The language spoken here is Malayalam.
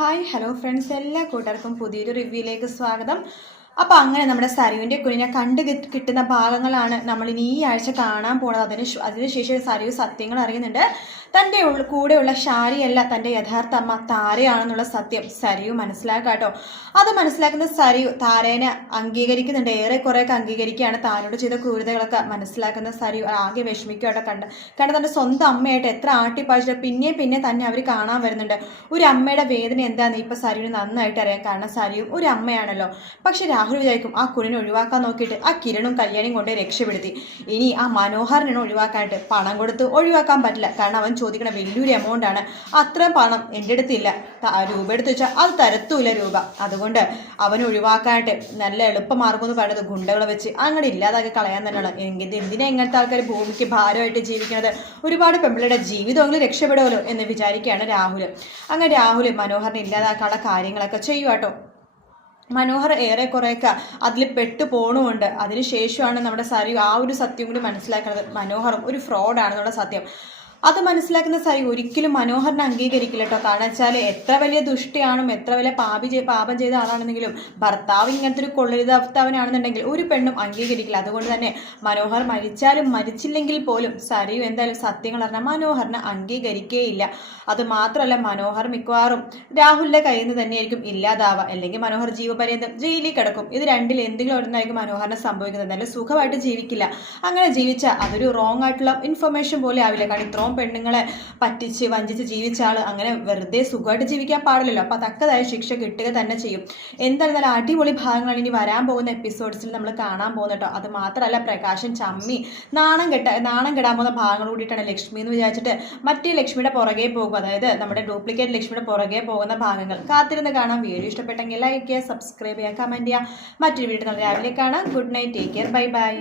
Hi hello friends. എല്ലാ കൂട്ടുകാർക്കും പുതിയൊരു റിവ്യൂയിലേക്ക് സ്വാഗതം. അപ്പോൾ അങ്ങനെ നമ്മുടെ സരുവിന്റെ കുഞ്ഞിനെ കണ്ട് കിട്ടുന്ന ഭാഗങ്ങളാണ് നമ്മൾ ഇനി ഈ ആഴ്ച കാണാൻ പോണത്. അതിന് അതിനുശേഷം സരു സത്യങ്ങൾ അറിയുന്നുണ്ട്. തന്റെ കൂടെയുള്ള ഷാരിയല്ല തന്റെ യഥാർത്ഥ അമ്മ താരയാണെന്നുള്ള സത്യം സരിയു മനസ്സിലാക്കാട്ടോ അത് മനസ്സിലാക്കുന്ന സരിയു താരേനെ അംഗീകരിക്കുന്നുണ്ട്. ഏറെ കുറേയൊക്കെ അംഗീകരിക്കുകയാണ്. താനോട് ചെയ്ത ക്രൂരതകളൊക്കെ മനസ്സിലാക്കുന്ന സരിയു ആകെ വിഷമിക്കുകയോട്ടെ കണ്ട് കാരണം തന്റെ സ്വന്തം അമ്മയായിട്ട് എത്ര ആട്ടിപ്പാച്ചിട്ട് പിന്നെ പിന്നെ തന്നെ അവർ കാണാൻ വരുന്നുണ്ട്. ഒരു അമ്മയുടെ വേദന എന്താണെന്ന് ഇപ്പം സരിയുന് നന്നായിട്ട് അറിയാം. കാരണം സരിയും ഒരു അമ്മയാണല്ലോ. പക്ഷെ രാഹുൽ വിചാരിക്കും ആ കുഞ്ഞിനെ ഒഴിവാക്കാൻ നോക്കിയിട്ട് ആ കിരണും കല്യാണിയും കൊണ്ട് രക്ഷപ്പെടുത്തി. ഇനി ആ മനോഹരനെ ഒഴിവാക്കാനായിട്ട് പണം കൊടുത്ത് ഒഴിവാക്കാൻ പറ്റില്ല. കാരണം അവൻ ചോദിക്കുന്ന വലിയൊരു എമൗണ്ട് ആണ്. അത്ര പണം എന്റെ അടുത്തില്ല. രൂപ എടുത്ത് വെച്ചാൽ അത് തരത്തൂല രൂപ. അതുകൊണ്ട് അവൻ ഒഴിവാക്കാനായിട്ട് നല്ല എളുപ്പമാർഗം എന്ന് പറയുന്നത് ഗുണ്ടകളെ വെച്ച് അങ്ങനെ ഇല്ലാതാക്കി കളയാൻ തന്നെയാണ്. എങ്കിൽ എന്തിനാ ഇങ്ങനത്തെ ആൾക്കാർ ഭൂമിക്ക് ഭാരമായിട്ട് ജീവിക്കുന്നത്? ഒരുപാട് പെമ്പിളുടെ ജീവിതമെങ്കിലും രക്ഷപ്പെടുമല്ലോ എന്ന് വിചാരിക്കുകയാണ് രാഹുൽ അങ്ങനെ രാഹുൽ മനോഹരനെ ഇല്ലാതാക്കാനുള്ള കാര്യങ്ങളൊക്കെ ചെയ്യുവാട്ടോ മനോഹർ ഏറെ കുറേയൊക്കെ അതിൽ പെട്ടു പോണുമുണ്ട്. അതിനുശേഷമാണ് നമ്മുടെ സരി ആ ഒരു സത്യം കൂടി മനസ്സിലാക്കുന്നത്. മനോഹറും ഒരു ഫ്രോഡാണെന്നുള്ള സത്യം. അത് മനസ്സിലാക്കുന്ന സരി ഒരിക്കലും മനോഹറിനെ അംഗീകരിക്കില്ല കേട്ടോ കാരണം വെച്ചാൽ എത്ര വലിയ ദുഷ്ടിയാണും എത്ര വലിയ പാപി പാപം ചെയ്ത ആളാണെന്നെങ്കിലും ഭർത്താവ് ഇങ്ങനത്തെ ഒരു കൊള്ളരുതാവത്താവനാണെന്നുണ്ടെങ്കിൽ ഒരു പെണ്ണും അംഗീകരിക്കില്ല. അതുകൊണ്ട് തന്നെ മനോഹർ മരിച്ചാലും മരിച്ചില്ലെങ്കിൽ പോലും സരിയു എന്തായാലും സത്യങ്ങൾ അറിഞ്ഞാൽ മനോഹറിനെ അംഗീകരിക്കേയില്ല. അത് മാത്രമല്ല മനോഹർ മിക്കവാറും രാഹുലിന്റെ കയ്യിൽ നിന്ന് തന്നെയായിരിക്കും ഇല്ലാതാവുക. അല്ലെങ്കിൽ മനോഹർ ജീവപര്യന്തം ജയിലിൽ കിടക്കും. ഇത് രണ്ടിൽ എന്തെങ്കിലും ഒരെണ്ണമായിരിക്കും മനോഹറിനെ സംഭവിക്കുന്നത്. എന്നാലും സുഖമായിട്ട് ജീവിക്കില്ല. അങ്ങനെ ജീവിച്ച അതൊരു റോങ് ആയിട്ടുള്ള ഇൻഫർമേഷൻ പോലെ ആവില്ല. കാരണം ഇത്രയും പെണ്ണുങ്ങളെ പറ്റിച്ച് വഞ്ചിച്ച് ജീവിച്ച ആൾ അങ്ങനെ വെറുതെ സുഖമായിട്ട് ജീവിക്കാൻ പാടില്ലല്ലോ. അപ്പൊ തക്കതായ ശിക്ഷ കിട്ടുക തന്നെ ചെയ്യും. എന്തായാലും നല്ല അടിപൊളി ഭാഗങ്ങളാണ് ഇനി വരാൻ പോകുന്ന എപ്പിസോഡ്സിൽ നമ്മൾ കാണാൻ പോകുന്നത് കേട്ടോ. അത് മാത്രമല്ല പ്രകാശൻ ചമ്മി നാണം കെട്ട നാണം കെടാൻ പോകുന്ന ഭാഗങ്ങൾ കൂടിയിട്ടാണ് ലക്ഷ്മി എന്ന് വിചാരിച്ചിട്ട് മറ്റേ ലക്ഷ്മിയുടെ പുറകെ പോകും അതായത് നമ്മുടെ ഡ്യൂപ്ലിക്കേറ്റ് ലക്ഷ്മിയുടെ പുറകെ പോകുന്ന ഭാഗങ്ങൾ. കാത്തിരുന്ന് കാണാം. വീഡിയോ ഇഷ്ടപ്പെട്ടെങ്കിൽ ലൈക്ക് ചെയ്യുക സബ്സ്ക്രൈബ് ചെയ്യുക കമന്റ് ചെയ്യുക. മറ്റൊരു വീഡിയോ നല്ല രാവിലെ കാണാം. Good night take care bye bye